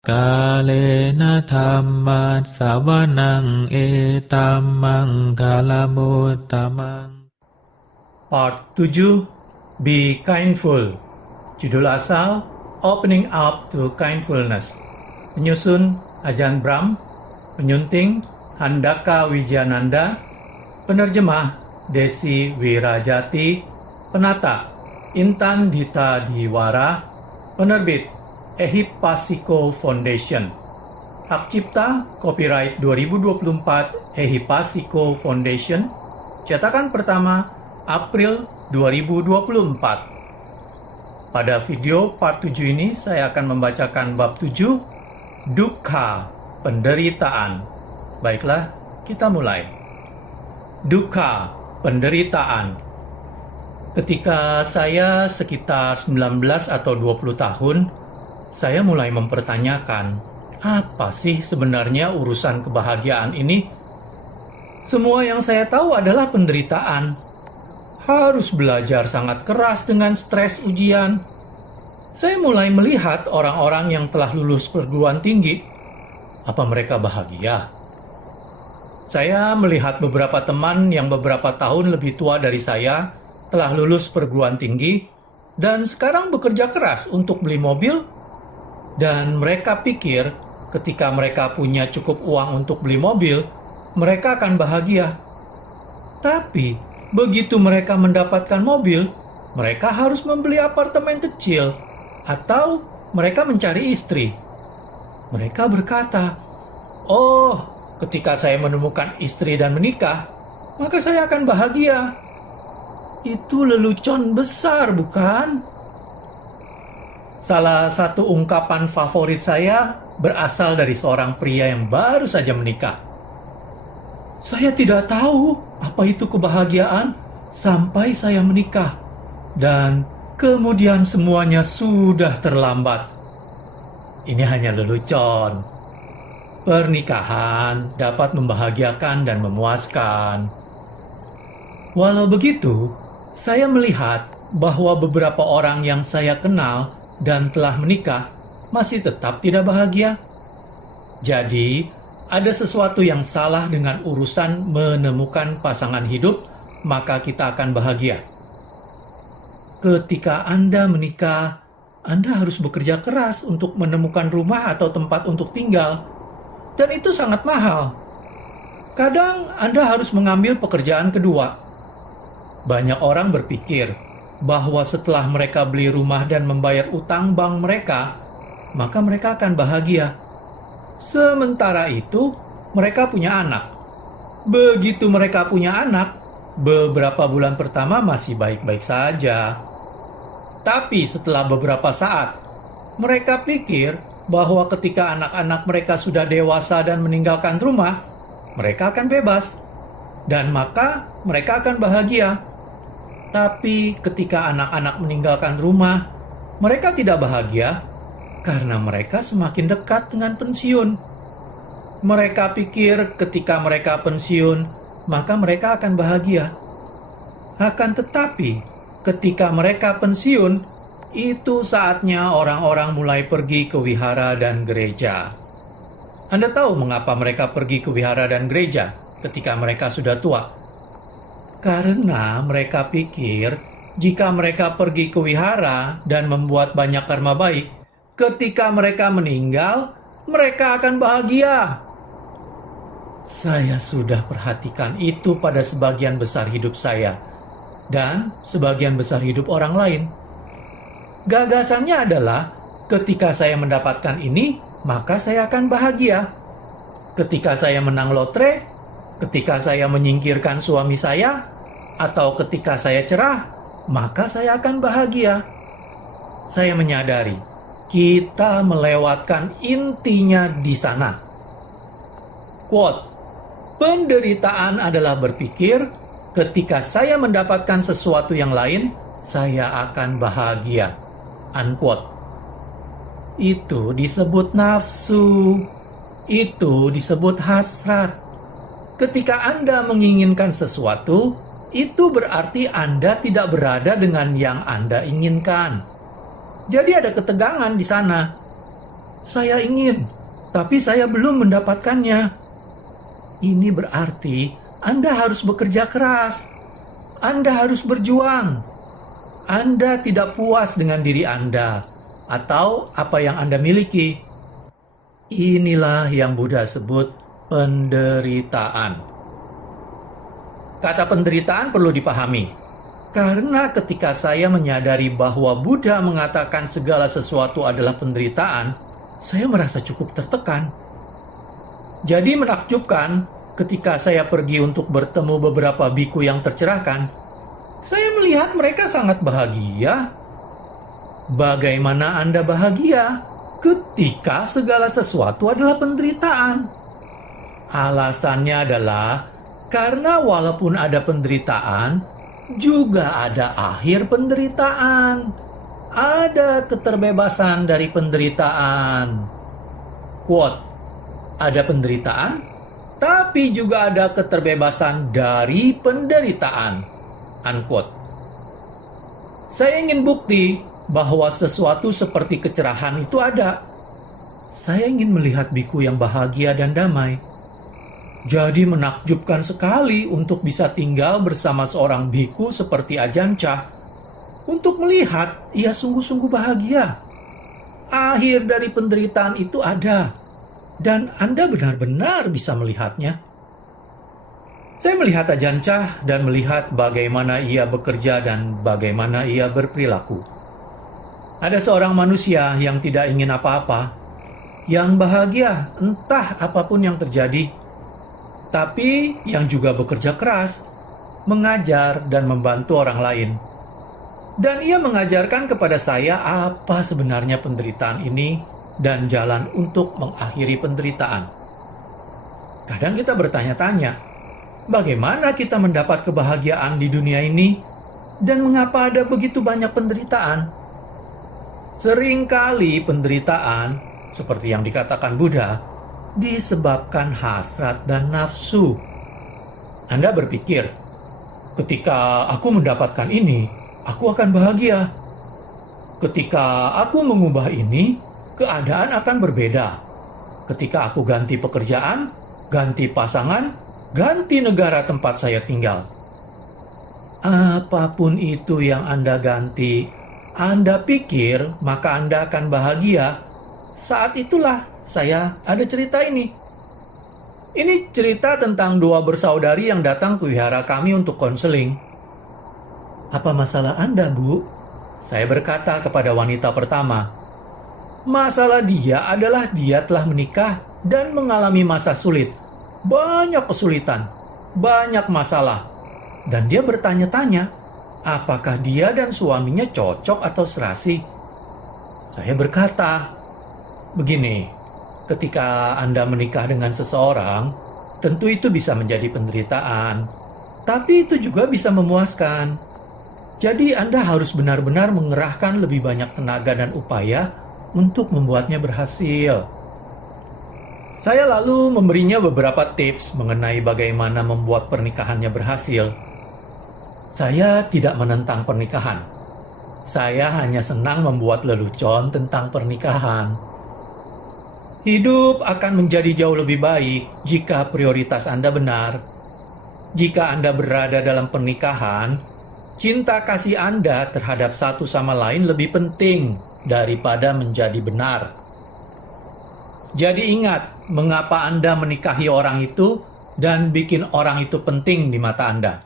Kalena dhammat sawanang etamang kalamutamang. Part 7, Be Kindful. Judul asal, Opening Up to Kindfulness. Penyusun, Ajahn Brahm. Penyunting, Handaka Wijayananda. Penerjemah, Desi Wirajati. Penata, Intan Dita Diwara. Penerbit, Ehipasiko Foundation. Hak cipta, copyright 2024 Ehipasiko Foundation. Cetakan pertama, April 2024. Pada video part 7 ini saya akan membacakan bab 7, Dukkha, penderitaan. Baiklah, kita mulai. Dukkha, penderitaan. Ketika saya sekitar 19 atau 20 tahun, saya mulai mempertanyakan, apa sih sebenarnya urusan kebahagiaan ini? Semua yang saya tahu adalah penderitaan. Harus belajar sangat keras dengan stres ujian. Saya mulai melihat orang-orang yang telah lulus perguruan tinggi. Apa mereka bahagia? Saya melihat beberapa teman yang beberapa tahun lebih tua dari saya telah lulus perguruan tinggi dan sekarang bekerja keras untuk beli mobil, dan mereka pikir ketika mereka punya cukup uang untuk beli mobil, mereka akan bahagia. Tapi begitu mereka mendapatkan mobil, mereka harus membeli apartemen kecil atau mereka mencari istri. Mereka berkata, "Oh, ketika saya menemukan istri dan menikah, maka saya akan bahagia." Itu lelucon besar, bukan? Salah satu ungkapan favorit saya berasal dari seorang pria yang baru saja menikah. Saya tidak tahu apa itu kebahagiaan sampai saya menikah, dan kemudian semuanya sudah terlambat. Ini hanya lelucon. Pernikahan dapat membahagiakan dan memuaskan. Walau begitu, saya melihat bahwa beberapa orang yang saya kenal dan telah menikah masih tetap tidak bahagia. Jadi, ada sesuatu yang salah dengan urusan menemukan pasangan hidup, maka kita akan bahagia. Ketika Anda menikah, Anda harus bekerja keras untuk menemukan rumah atau tempat untuk tinggal, dan itu sangat mahal. Kadang Anda harus mengambil pekerjaan kedua. Banyak orang berpikir bahwa setelah mereka beli rumah dan membayar utang bank mereka, maka mereka akan bahagia. Sementara itu, mereka punya anak. Begitu mereka punya anak, beberapa bulan pertama masih baik-baik saja. Tapi setelah beberapa saat, mereka pikir bahwa ketika anak-anak mereka sudah dewasa dan meninggalkan rumah, mereka akan bebas. Dan maka mereka akan bahagia. Tapi ketika anak-anak meninggalkan rumah, mereka tidak bahagia karena mereka semakin dekat dengan pensiun. Mereka pikir ketika mereka pensiun, maka mereka akan bahagia. Akan tetapi, ketika mereka pensiun, itu saatnya orang-orang mulai pergi ke wihara dan gereja. Anda tahu mengapa mereka pergi ke wihara dan gereja ketika mereka sudah tua? Karena mereka pikir jika mereka pergi ke wihara dan membuat banyak karma baik, ketika mereka meninggal, mereka akan bahagia. Saya sudah perhatikan itu pada sebagian besar hidup saya dan sebagian besar hidup orang lain. Gagasannya adalah ketika saya mendapatkan ini, maka saya akan bahagia. Ketika saya menang lotre, ketika saya menyingkirkan suami saya, atau ketika saya cerah, maka saya akan bahagia. Saya menyadari kita melewatkan intinya di sana. Quote, penderitaan adalah berpikir ketika saya mendapatkan sesuatu yang lain, saya akan bahagia. Unquote. Itu disebut nafsu. Itu disebut hasrat. Ketika Anda menginginkan sesuatu, itu berarti Anda tidak berada dengan yang Anda inginkan. Jadi ada ketegangan di sana. Saya ingin, tapi saya belum mendapatkannya. Ini berarti Anda harus bekerja keras. Anda harus berjuang. Anda tidak puas dengan diri Anda atau apa yang Anda miliki. Inilah yang Buddha sebut penderitaan. Kata penderitaan perlu dipahami, karena ketika saya menyadari bahwa Buddha mengatakan segala sesuatu adalah penderitaan, saya merasa cukup tertekan. Jadi menakjubkan ketika saya pergi untuk bertemu beberapa biku yang tercerahkan, saya melihat mereka sangat bahagia. Bagaimana Anda bahagia ketika segala sesuatu adalah penderitaan? Alasannya adalah karena walaupun ada penderitaan, juga ada akhir penderitaan. Ada keterbebasan dari penderitaan. Quote, ada penderitaan, tapi juga ada keterbebasan dari penderitaan. Unquote. Saya ingin bukti bahwa sesuatu seperti kecerahan itu ada. Saya ingin melihat biku yang bahagia dan damai. Jadi menakjubkan sekali untuk bisa tinggal bersama seorang biku seperti Ajahn Chah. Untuk melihat ia sungguh-sungguh bahagia. Akhir dari penderitaan itu ada. Dan Anda benar-benar bisa melihatnya. Saya melihat Ajahn Chah dan melihat bagaimana ia bekerja dan bagaimana ia berperilaku. Ada seorang manusia yang tidak ingin apa-apa, yang bahagia entah apapun yang terjadi, tapi yang juga bekerja keras, mengajar dan membantu orang lain. Dan ia mengajarkan kepada saya apa sebenarnya penderitaan ini dan jalan untuk mengakhiri penderitaan. Kadang kita bertanya-tanya, bagaimana kita mendapat kebahagiaan di dunia ini dan mengapa ada begitu banyak penderitaan? Seringkali penderitaan, seperti yang dikatakan Buddha, disebabkan hasrat dan nafsu. Anda berpikir, ketika aku mendapatkan ini, aku akan bahagia. Ketika aku mengubah ini, keadaan akan berbeda. Ketika aku ganti pekerjaan, ganti pasangan, ganti negara tempat saya tinggal. Apapun itu yang Anda ganti, Anda pikir maka Anda akan bahagia. Saat itulah saya ada cerita ini. Ini cerita tentang dua bersaudari yang datang ke wihara kami untuk konseling. Apa masalah Anda, Bu? Saya berkata kepada wanita pertama. Masalah dia adalah dia telah menikah dan mengalami masa sulit. Banyak kesulitan, banyak masalah. Dan dia bertanya-tanya, apakah dia dan suaminya cocok atau serasi? Saya berkata, begini, ketika Anda menikah dengan seseorang, tentu itu bisa menjadi penderitaan, tapi itu juga bisa memuaskan. Jadi Anda harus benar-benar mengerahkan lebih banyak tenaga dan upaya untuk membuatnya berhasil. Saya lalu memberinya beberapa tips mengenai bagaimana membuat pernikahannya berhasil. Saya tidak menentang pernikahan. Saya hanya senang membuat lelucon tentang pernikahan. Hidup akan menjadi jauh lebih baik jika prioritas Anda benar. Jika Anda berada dalam pernikahan, cinta kasih Anda terhadap satu sama lain lebih penting daripada menjadi benar. Jadi ingat mengapa Anda menikahi orang itu dan bikin orang itu penting di mata Anda.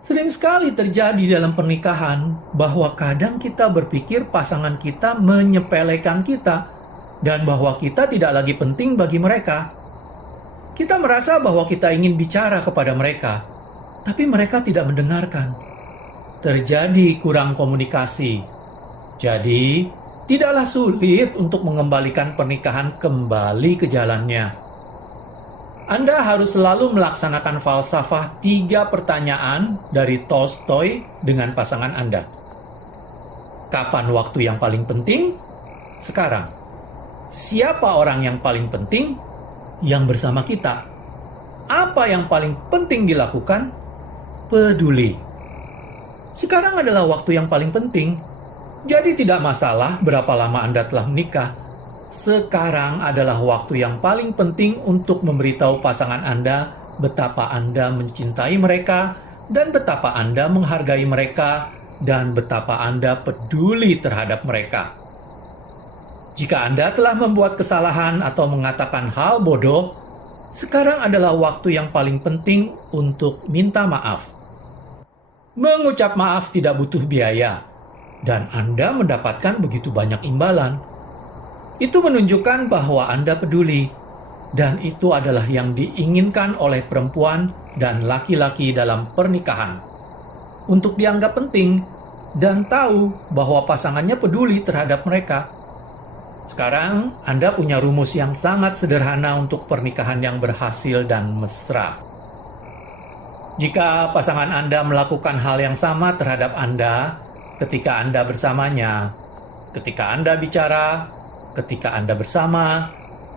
Sering sekali terjadi dalam pernikahan bahwa kadang kita berpikir pasangan kita menyepelekan kita dan bahwa kita tidak lagi penting bagi mereka. Kita merasa bahwa kita ingin bicara kepada mereka, tapi mereka tidak mendengarkan. Terjadi kurang komunikasi. Jadi, tidaklah sulit untuk mengembalikan pernikahan kembali ke jalannya. Anda harus selalu melaksanakan falsafah 3 pertanyaan dari Tolstoy dengan pasangan Anda. Kapan waktu yang paling penting? Sekarang. Siapa orang yang paling penting? Yang bersama kita. Apa yang paling penting dilakukan? Peduli. Sekarang adalah waktu yang paling penting. Jadi tidak masalah berapa lama Anda telah menikah. Sekarang adalah waktu yang paling penting untuk memberitahu pasangan Anda betapa Anda mencintai mereka dan betapa Anda menghargai mereka dan betapa Anda peduli terhadap mereka. Jika Anda telah membuat kesalahan atau mengatakan hal bodoh, sekarang adalah waktu yang paling penting untuk minta maaf. Mengucap maaf tidak butuh biaya, dan Anda mendapatkan begitu banyak imbalan. Itu menunjukkan bahwa Anda peduli, dan itu adalah yang diinginkan oleh perempuan dan laki-laki dalam pernikahan. Untuk dianggap penting dan tahu bahwa pasangannya peduli terhadap mereka. Sekarang, Anda punya rumus yang sangat sederhana untuk pernikahan yang berhasil dan mesra. Jika pasangan Anda melakukan hal yang sama terhadap Anda ketika Anda bersamanya, ketika Anda bicara, ketika Anda bersama,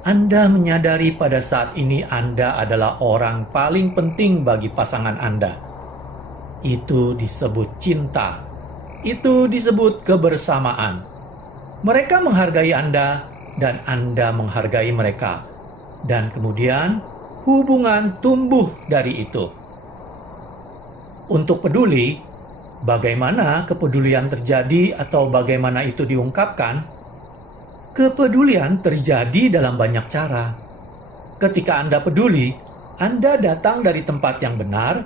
Anda menyadari pada saat ini Anda adalah orang paling penting bagi pasangan Anda. Itu disebut cinta. Itu disebut kebersamaan. Mereka menghargai Anda dan Anda menghargai mereka. Dan kemudian hubungan tumbuh dari itu. Untuk peduli, bagaimana kepedulian terjadi atau bagaimana itu diungkapkan? Kepedulian terjadi dalam banyak cara. Ketika Anda peduli, Anda datang dari tempat yang benar.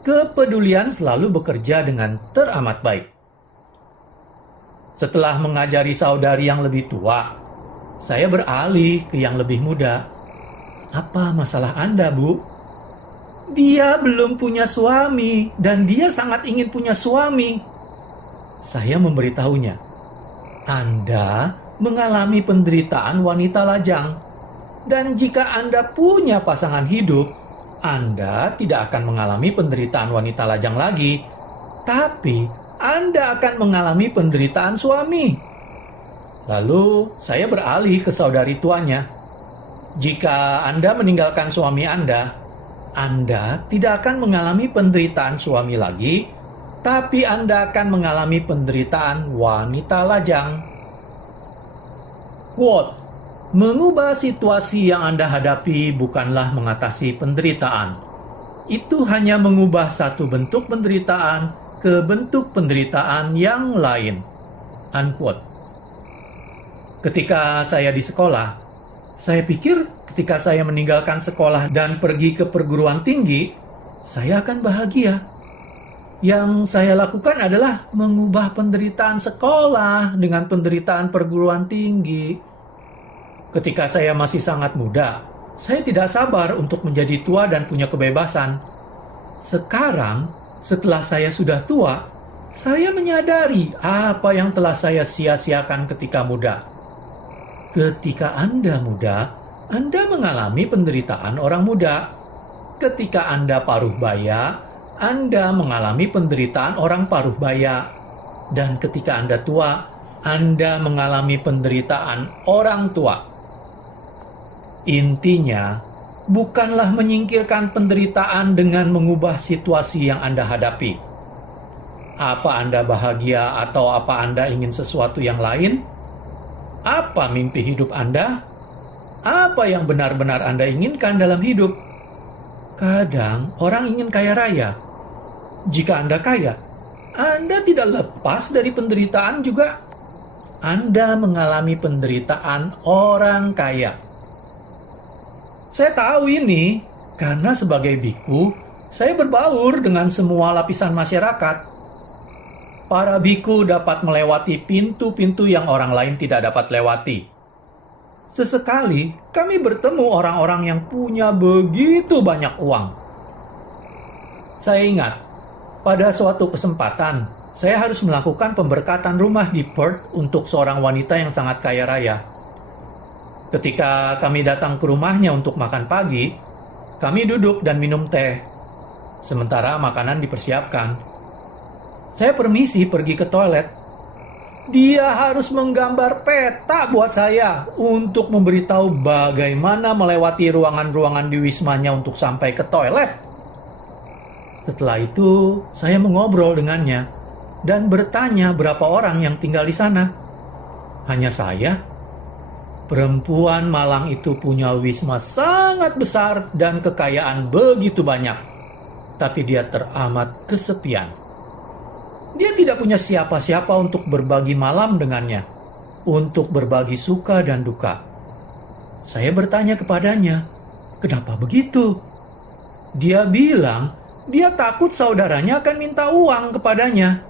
Kepedulian selalu bekerja dengan teramat baik. Setelah mengajari saudari yang lebih tua, saya beralih ke yang lebih muda. Apa masalah Anda, Bu? Dia belum punya suami dan dia sangat ingin punya suami. Saya memberitahunya, Anda mengalami penderitaan wanita lajang. Dan jika Anda punya pasangan hidup, Anda tidak akan mengalami penderitaan wanita lajang lagi, tapi Anda akan mengalami penderitaan suami. Lalu saya beralih ke saudari tuanya. Jika Anda meninggalkan suami Anda tidak akan mengalami penderitaan suami lagi, tapi Anda akan mengalami penderitaan wanita lajang. Quote, mengubah situasi yang Anda hadapi bukanlah mengatasi penderitaan. Itu hanya mengubah satu bentuk penderitaan ke bentuk penderitaan yang lain. Unquote. Ketika saya di sekolah, saya pikir ketika saya meninggalkan sekolah dan pergi ke perguruan tinggi, saya akan bahagia. Yang saya lakukan adalah mengubah penderitaan sekolah dengan penderitaan perguruan tinggi. Ketika saya masih sangat muda, saya tidak sabar untuk menjadi tua dan punya kebebasan. Sekarang, setelah saya sudah tua, saya menyadari apa yang telah saya sia-siakan ketika muda. Ketika Anda muda, Anda mengalami penderitaan orang muda. Ketika Anda paruh baya, Anda mengalami penderitaan orang paruh baya. Dan ketika Anda tua, Anda mengalami penderitaan orang tua. Intinya, bukanlah menyingkirkan penderitaan dengan mengubah situasi yang Anda hadapi. Apa Anda bahagia atau apa Anda ingin sesuatu yang lain? Apa mimpi hidup Anda? Apa yang benar-benar Anda inginkan dalam hidup? Kadang orang ingin kaya raya. Jika Anda kaya, Anda tidak lepas dari penderitaan juga. Anda mengalami penderitaan orang kaya. Saya tahu ini karena sebagai biku, saya berbaur dengan semua lapisan masyarakat. Para biku dapat melewati pintu-pintu yang orang lain tidak dapat lewati. Sesekali kami bertemu orang-orang yang punya begitu banyak uang. Saya ingat, pada suatu kesempatan, saya harus melakukan pemberkatan rumah di Perth untuk seorang wanita yang sangat kaya raya. Ketika kami datang ke rumahnya untuk makan pagi, kami duduk dan minum teh, sementara makanan dipersiapkan. Saya permisi pergi ke toilet. Dia harus menggambar peta buat saya untuk memberitahu bagaimana melewati ruangan-ruangan di wismanya untuk sampai ke toilet. Setelah itu, saya mengobrol dengannya dan bertanya berapa orang yang tinggal di sana. Hanya saya? Perempuan malang itu punya wisma sangat besar dan kekayaan begitu banyak. Tapi dia teramat kesepian. Dia tidak punya siapa-siapa untuk berbagi malam dengannya, untuk berbagi suka dan duka. Saya bertanya kepadanya, "Kenapa begitu?" Dia bilang, dia takut saudaranya akan minta uang kepadanya.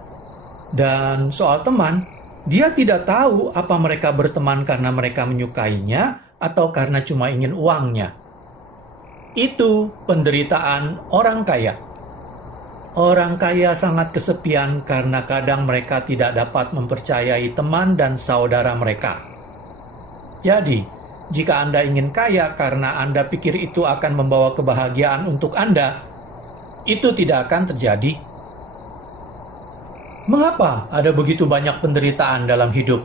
Dan soal teman, dia tidak tahu apa mereka berteman karena mereka menyukainya atau karena cuma ingin uangnya. Itu penderitaan orang kaya. Orang kaya sangat kesepian karena kadang mereka tidak dapat mempercayai teman dan saudara mereka. Jadi, jika Anda ingin kaya karena Anda pikir itu akan membawa kebahagiaan untuk Anda, itu tidak akan terjadi. Mengapa ada begitu banyak penderitaan dalam hidup?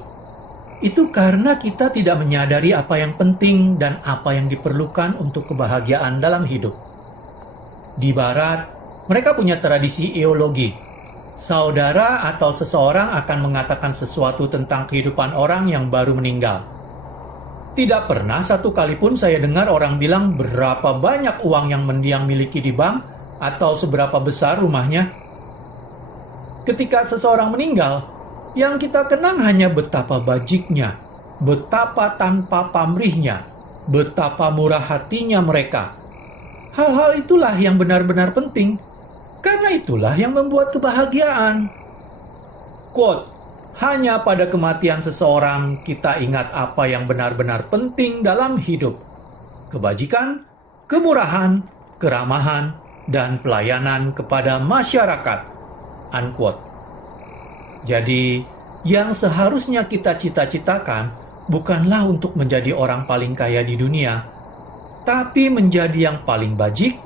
Itu karena kita tidak menyadari apa yang penting dan apa yang diperlukan untuk kebahagiaan dalam hidup. Di Barat, mereka punya tradisi eologi. Saudara atau seseorang akan mengatakan sesuatu tentang kehidupan orang yang baru meninggal. Tidak pernah satu kali pun saya dengar orang bilang berapa banyak uang yang mendiang miliki di bank atau seberapa besar rumahnya. Ketika seseorang meninggal, yang kita kenang hanya betapa bajiknya, betapa tanpa pamrihnya, betapa murah hatinya mereka. Hal-hal itulah yang benar-benar penting, karena itulah yang membuat kebahagiaan. Quote, "Hanya pada kematian seseorang kita ingat apa yang benar-benar penting dalam hidup. Kebajikan, kemurahan, keramahan, dan pelayanan kepada masyarakat." Unquote. Jadi, yang seharusnya kita cita-citakan bukanlah untuk menjadi orang paling kaya di dunia, tapi menjadi yang paling bajik,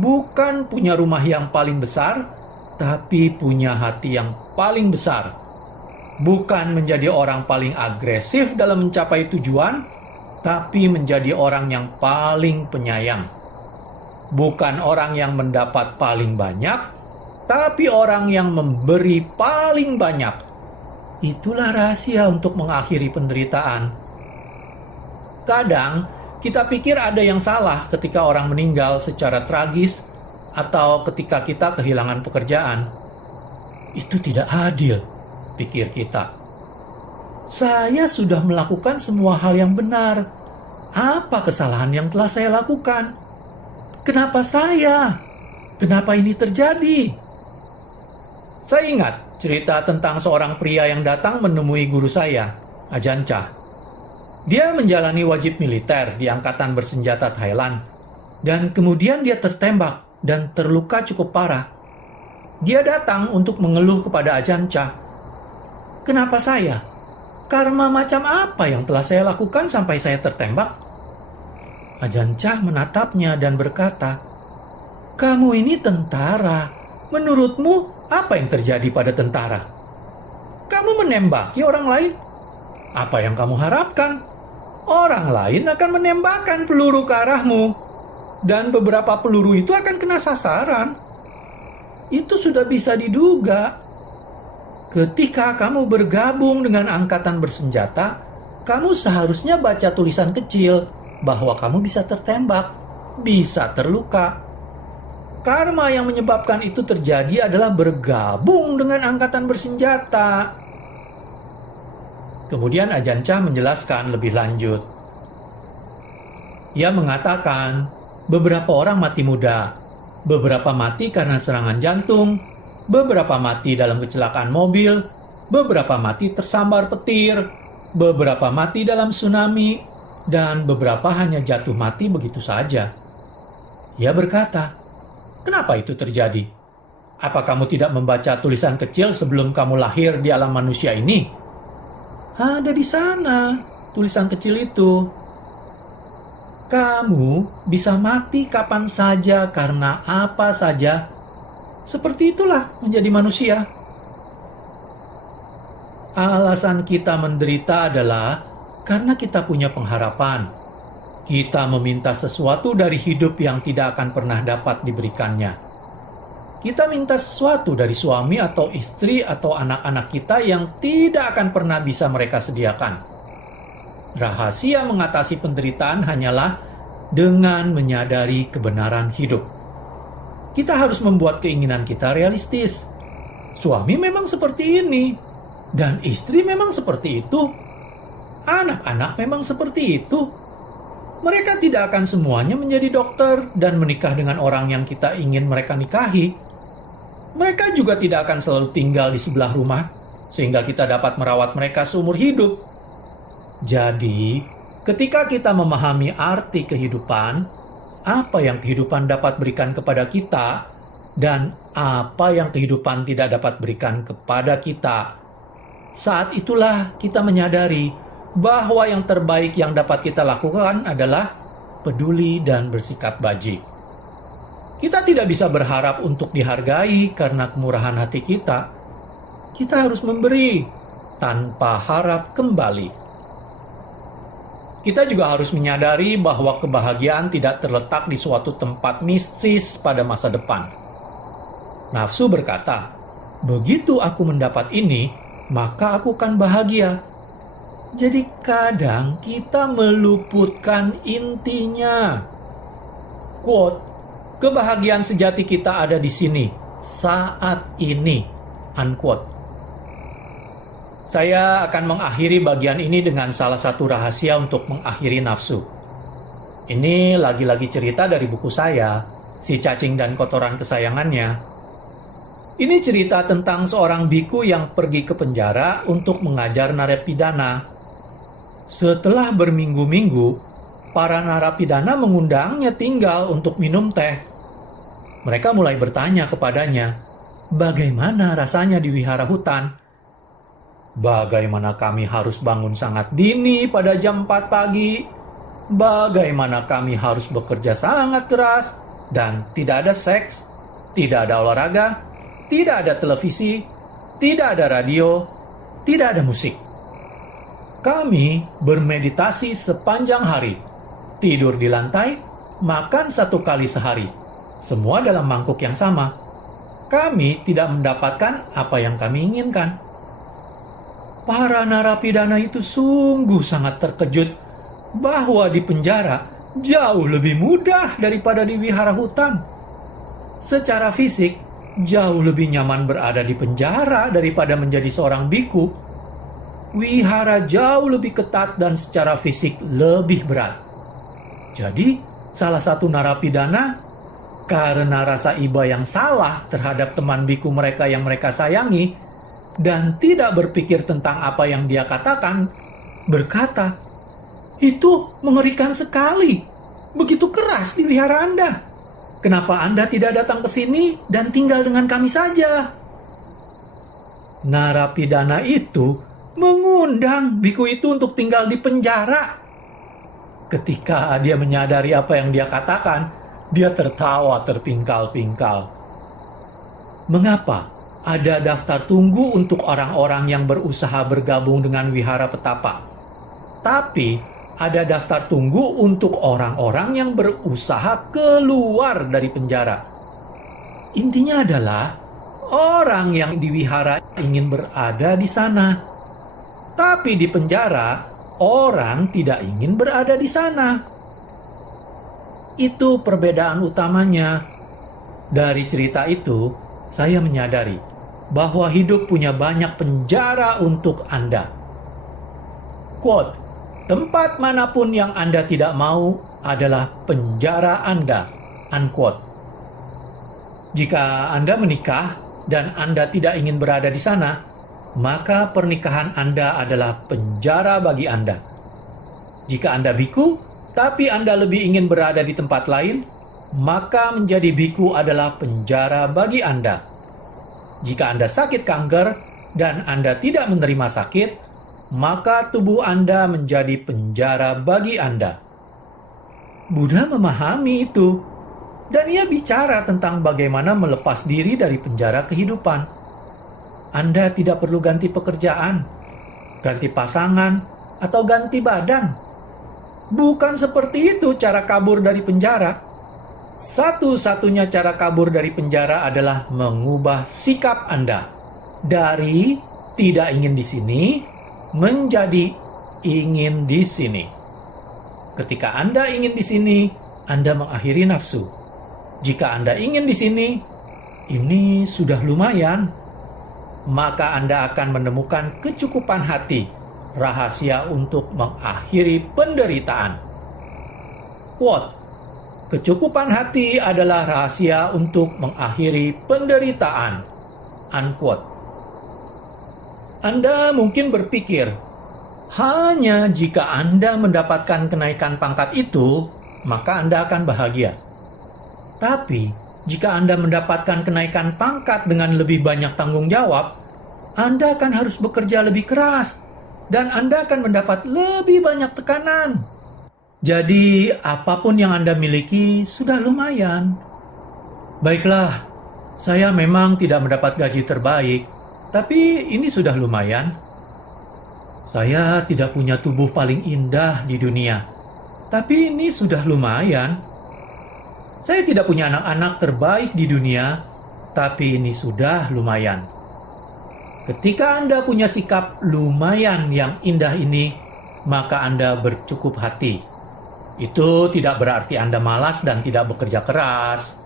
bukan punya rumah yang paling besar, tapi punya hati yang paling besar. Bukan menjadi orang paling agresif dalam mencapai tujuan, tapi menjadi orang yang paling penyayang. Bukan orang yang mendapat paling banyak, tapi orang yang memberi paling banyak. Itulah rahasia untuk mengakhiri penderitaan. Kadang kita pikir ada yang salah ketika orang meninggal secara tragis atau ketika kita kehilangan pekerjaan. Itu tidak adil, pikir kita. Saya sudah melakukan semua hal yang benar. Apa kesalahan yang telah saya lakukan? Kenapa saya? Kenapa ini terjadi? Saya ingat cerita tentang seorang pria yang datang menemui guru saya, Ajahn Chah. Dia menjalani wajib militer di Angkatan Bersenjata Thailand, dan kemudian dia tertembak dan terluka cukup parah. Dia datang untuk mengeluh kepada Ajahn Chah. "Kenapa saya? Karma macam apa yang telah saya lakukan sampai saya tertembak?" Ajahn Chah menatapnya dan berkata, "Kamu ini tentara. Menurutmu, apa yang terjadi pada tentara? Kamu menembaki orang lain. Apa yang kamu harapkan? Orang lain akan menembakkan peluru ke arahmu. Dan beberapa peluru itu akan kena sasaran. Itu sudah bisa diduga. Ketika kamu bergabung dengan angkatan bersenjata, kamu seharusnya baca tulisan kecil bahwa kamu bisa tertembak, bisa terluka. Karma yang menyebabkan itu terjadi adalah bergabung dengan angkatan bersenjata." Kemudian Ajahn Chah menjelaskan lebih lanjut. Ia mengatakan, beberapa orang mati muda, beberapa mati karena serangan jantung, beberapa mati dalam kecelakaan mobil, beberapa mati tersambar petir, beberapa mati dalam tsunami, dan beberapa hanya jatuh mati begitu saja. Ia berkata, "Kenapa itu terjadi? Apa kamu tidak membaca tulisan kecil sebelum kamu lahir di alam manusia ini?" "Ada di sana, tulisan kecil itu." Kamu bisa mati kapan saja karena apa saja. Seperti itulah menjadi manusia. Alasan kita menderita adalah karena kita punya pengharapan. Kita meminta sesuatu dari hidup yang tidak akan pernah dapat diberikannya. Kita minta sesuatu dari suami atau istri atau anak-anak kita yang tidak akan pernah bisa mereka sediakan. Rahasia mengatasi penderitaan hanyalah dengan menyadari kebenaran hidup. Kita harus membuat keinginan kita realistis. Suami memang seperti ini, dan istri memang seperti itu. Anak-anak memang seperti itu. Mereka tidak akan semuanya menjadi dokter dan menikah dengan orang yang kita ingin mereka nikahi. Mereka juga tidak akan selalu tinggal di sebelah rumah, sehingga kita dapat merawat mereka seumur hidup. Jadi, ketika kita memahami arti kehidupan, apa yang kehidupan dapat berikan kepada kita, dan apa yang kehidupan tidak dapat berikan kepada kita, saat itulah kita menyadari bahwa yang terbaik yang dapat kita lakukan adalah peduli dan bersikap baik. Kita tidak bisa berharap untuk dihargai karena kemurahan hati kita. Kita harus memberi tanpa harap kembali. Kita juga harus menyadari bahwa kebahagiaan tidak terletak di suatu tempat mistis pada masa depan. Nafsu berkata, "Begitu aku mendapat ini, maka aku akan bahagia." Jadi kadang kita meluputkan intinya. Quote, "Kebahagiaan sejati kita ada di sini, saat ini." Unquote. Saya akan mengakhiri bagian ini dengan salah satu rahasia untuk mengakhiri nafsu. Ini lagi-lagi cerita dari buku saya, Si Cacing dan Kotoran Kesayangannya. Ini cerita tentang seorang biku yang pergi ke penjara untuk mengajar narapidana. Setelah berminggu-minggu, para narapidana mengundangnya tinggal untuk minum teh. Mereka mulai bertanya kepadanya, bagaimana rasanya di wihara hutan? Bagaimana kami harus bangun sangat dini pada jam 4 pagi? Bagaimana kami harus bekerja sangat keras dan tidak ada seks, tidak ada olahraga, tidak ada televisi, tidak ada radio, tidak ada musik. Kami bermeditasi sepanjang hari, tidur di lantai, makan 1 kali sehari, semua dalam mangkuk yang sama. Kami tidak mendapatkan apa yang kami inginkan. Para narapidana itu sungguh sangat terkejut bahwa di penjara jauh lebih mudah daripada di wihara hutan. Secara fisik, jauh lebih nyaman berada di penjara daripada menjadi seorang biku. Wihara jauh lebih ketat dan secara fisik lebih berat. Jadi, salah satu narapidana karena rasa iba yang salah terhadap teman biku mereka yang mereka sayangi dan tidak berpikir tentang apa yang dia katakan, berkata, "Itu mengerikan sekali. Begitu keras di wihara Anda. Kenapa Anda tidak datang ke sini dan tinggal dengan kami saja?" Narapidana itu mengundang biku itu untuk tinggal di penjara. Ketika dia menyadari apa yang dia katakan, dia tertawa terpingkal-pingkal. Mengapa ada daftar tunggu untuk orang-orang yang berusaha bergabung dengan wihara petapa, tapi ada daftar tunggu untuk orang-orang yang berusaha keluar dari penjara? Intinya adalah orang yang di wihara ingin berada di sana, tapi di penjara orang tidak ingin berada di sana. Itu perbedaan utamanya. Dari cerita itu, saya menyadari bahwa hidup punya banyak penjara untuk Anda. Quote, "Tempat manapun yang Anda tidak mau adalah penjara Anda." Unquote. Jika Anda menikah dan Anda tidak ingin berada di sana, maka pernikahan Anda adalah penjara bagi Anda. Jika Anda biku, tapi Anda lebih ingin berada di tempat lain, maka menjadi biku adalah penjara bagi Anda. Jika Anda sakit kanker dan Anda tidak menerima sakit, maka tubuh Anda menjadi penjara bagi Anda. Buddha memahami itu, dan ia bicara tentang bagaimana melepas diri dari penjara kehidupan. Anda tidak perlu ganti pekerjaan, ganti pasangan, atau ganti badan. Bukan seperti itu cara kabur dari penjara. Satu-satunya cara kabur dari penjara adalah mengubah sikap Anda dari tidak ingin di sini menjadi ingin di sini. Ketika Anda ingin di sini, Anda mengakhiri nafsu. Jika Anda ingin di sini, ini sudah lumayan. Maka Anda akan menemukan kecukupan hati, rahasia untuk mengakhiri penderitaan. Quote, kecukupan hati adalah rahasia untuk mengakhiri penderitaan. Unquote. Anda mungkin berpikir, hanya jika Anda mendapatkan kenaikan pangkat itu, maka Anda akan bahagia. Tapi, jika Anda mendapatkan kenaikan pangkat dengan lebih banyak tanggung jawab, Anda akan harus bekerja lebih keras, dan Anda akan mendapat lebih banyak tekanan. Jadi, apapun yang Anda miliki sudah lumayan. Baiklah, saya memang tidak mendapat gaji terbaik, tapi ini sudah lumayan. Saya tidak punya tubuh paling indah di dunia, tapi ini sudah lumayan. Saya tidak punya anak-anak terbaik di dunia, tapi ini sudah lumayan. Ketika Anda punya sikap lumayan yang indah ini, maka Anda bercukup hati. Itu tidak berarti Anda malas dan tidak bekerja keras.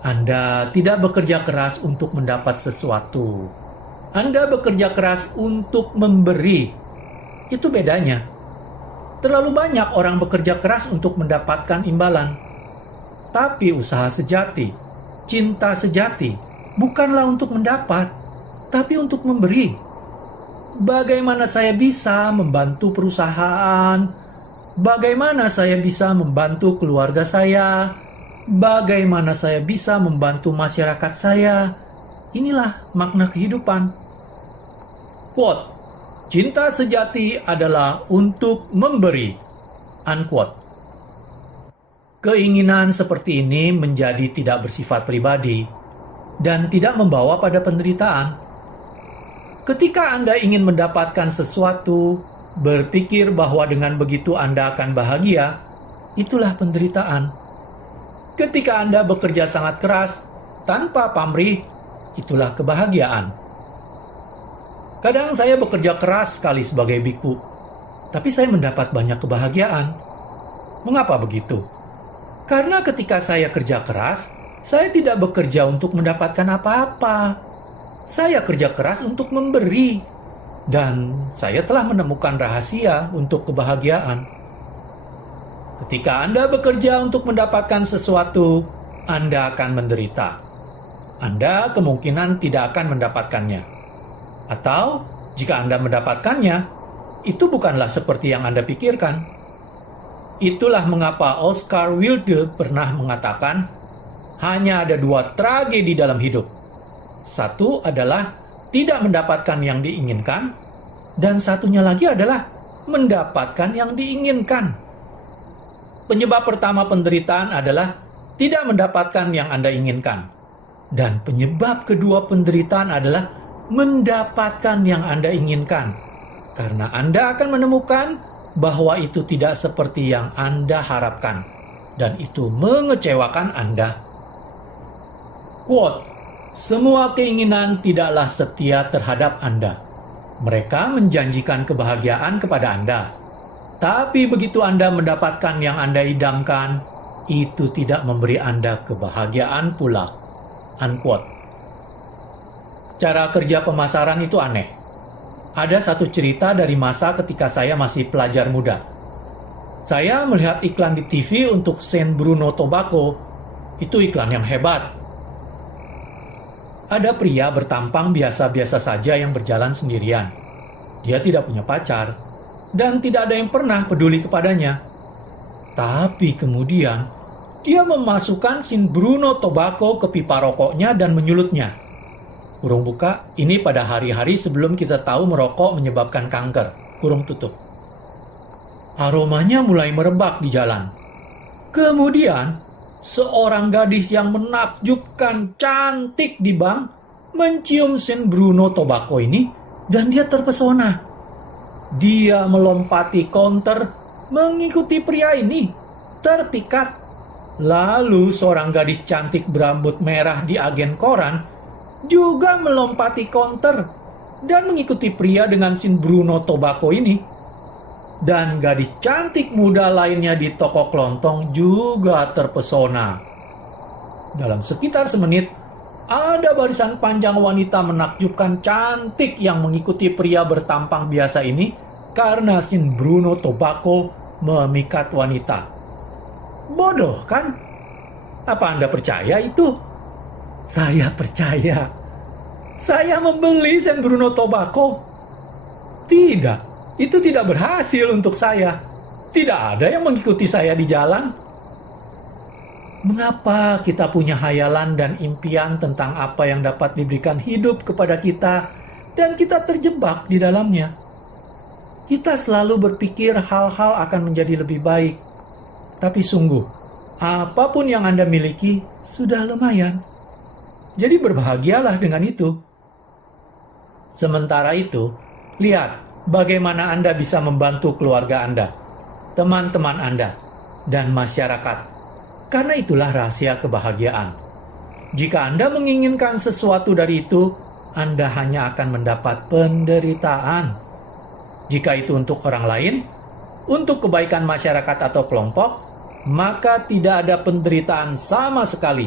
Anda tidak bekerja keras untuk mendapat sesuatu. Anda bekerja keras untuk memberi. Itu bedanya. Terlalu banyak orang bekerja keras untuk mendapatkan imbalan. Tapi usaha sejati, cinta sejati, bukanlah untuk mendapat, tapi untuk memberi. Bagaimana saya bisa membantu perusahaan? Bagaimana saya bisa membantu keluarga saya? Bagaimana saya bisa membantu masyarakat saya? Inilah makna kehidupan. Quote, cinta sejati adalah untuk memberi. Unquote. Keinginan seperti ini menjadi tidak bersifat pribadi dan tidak membawa pada penderitaan. Ketika Anda ingin mendapatkan sesuatu, berpikir bahwa dengan begitu Anda akan bahagia, itulah penderitaan. Ketika Anda bekerja sangat keras, tanpa pamrih, itulah kebahagiaan. Kadang saya bekerja keras sekali sebagai biku, tapi saya mendapat banyak kebahagiaan. Mengapa begitu? Karena ketika saya kerja keras, saya tidak bekerja untuk mendapatkan apa-apa. Saya kerja keras untuk memberi. Dan saya telah menemukan rahasia untuk kebahagiaan. Ketika Anda bekerja untuk mendapatkan sesuatu, Anda akan menderita. Anda kemungkinan tidak akan mendapatkannya. Atau, jika Anda mendapatkannya, itu bukanlah seperti yang Anda pikirkan. Itulah mengapa Oscar Wilde pernah mengatakan, hanya ada 2 tragedi dalam hidup. Satu adalah tidak mendapatkan yang diinginkan, dan satunya lagi adalah mendapatkan yang diinginkan. Penyebab pertama penderitaan adalah tidak mendapatkan yang Anda inginkan. Dan penyebab kedua penderitaan adalah mendapatkan yang Anda inginkan. Karena Anda akan menemukan bahwa itu tidak seperti yang Anda harapkan, dan itu mengecewakan Anda. Quote, semua keinginan tidaklah setia terhadap Anda. Mereka menjanjikan kebahagiaan kepada Anda. Tapi begitu Anda mendapatkan yang Anda idamkan, itu tidak memberi Anda kebahagiaan pula. Unquote. Cara kerja pemasaran itu aneh. Ada satu cerita dari masa ketika saya masih pelajar muda. Saya melihat iklan di TV untuk Saint Bruno Tobacco. Itu iklan yang hebat. Ada pria bertampang biasa-biasa saja yang berjalan sendirian. Dia tidak punya pacar, dan tidak ada yang pernah peduli kepadanya. Tapi kemudian, dia memasukkan Saint Bruno Tobacco ke pipa rokoknya dan menyulutnya. Kurung buka, ini pada hari-hari sebelum kita tahu merokok menyebabkan kanker. Kurung tutup. Aromanya mulai merebak di jalan. Kemudian, seorang gadis yang menakjubkan cantik di bank mencium Saint Bruno Tobacco ini dan dia terpesona. Dia melompati counter mengikuti pria ini, terpikat. Lalu seorang gadis cantik berambut merah di agen koran juga melompati counter dan mengikuti pria dengan Saint Bruno Tobacco ini. dan gadis cantik muda lainnya di toko kelontong juga terpesona. Dalam sekitar semenit, ada barisan panjang wanita menakjubkan cantik yang mengikuti pria bertampang biasa ini karena Sin Bruno Tobacco memikat wanita. Bodoh kan? Apa Anda percaya itu? Saya percaya. Saya membeli Sin Bruno Tobacco. Tidak. Itu tidak berhasil untuk saya. Tidak ada yang mengikuti saya di jalan. Mengapa kita punya hayalan dan impian tentang apa yang dapat diberikan hidup kepada kita dan kita terjebak di dalamnya? Kita selalu berpikir hal-hal akan menjadi lebih baik. Tapi sungguh, apapun yang Anda miliki sudah lumayan. Jadi berbahagialah dengan itu. Sementara itu, lihat bagaimana Anda bisa membantu keluarga Anda, teman-teman Anda, dan masyarakat. Karena itulah rahasia kebahagiaan. Jika Anda menginginkan sesuatu dari itu, Anda hanya akan mendapat penderitaan. Jika itu untuk orang lain, untuk kebaikan masyarakat atau kelompok, maka tidak ada penderitaan sama sekali.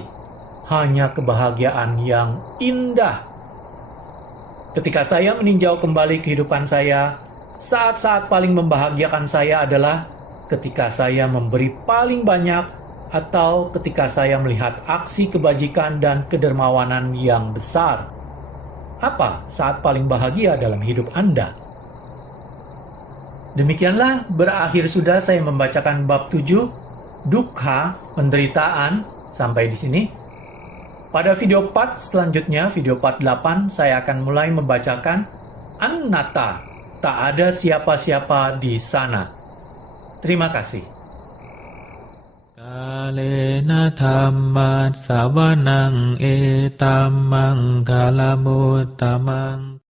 Hanya kebahagiaan yang indah. Ketika saya meninjau kembali kehidupan saya, saat-saat paling membahagiakan saya adalah ketika saya memberi paling banyak atau ketika saya melihat aksi kebajikan dan kedermawanan yang besar. Apa saat paling bahagia dalam hidup Anda? Demikianlah berakhir sudah saya membacakan bab 7, Dukkha, penderitaan, sampai di sini. Pada video part selanjutnya, video part 8, saya akan mulai membacakan Anatta, tak ada siapa-siapa di sana. Terima kasih. Kalena dhammat savanang etammang kalamutamang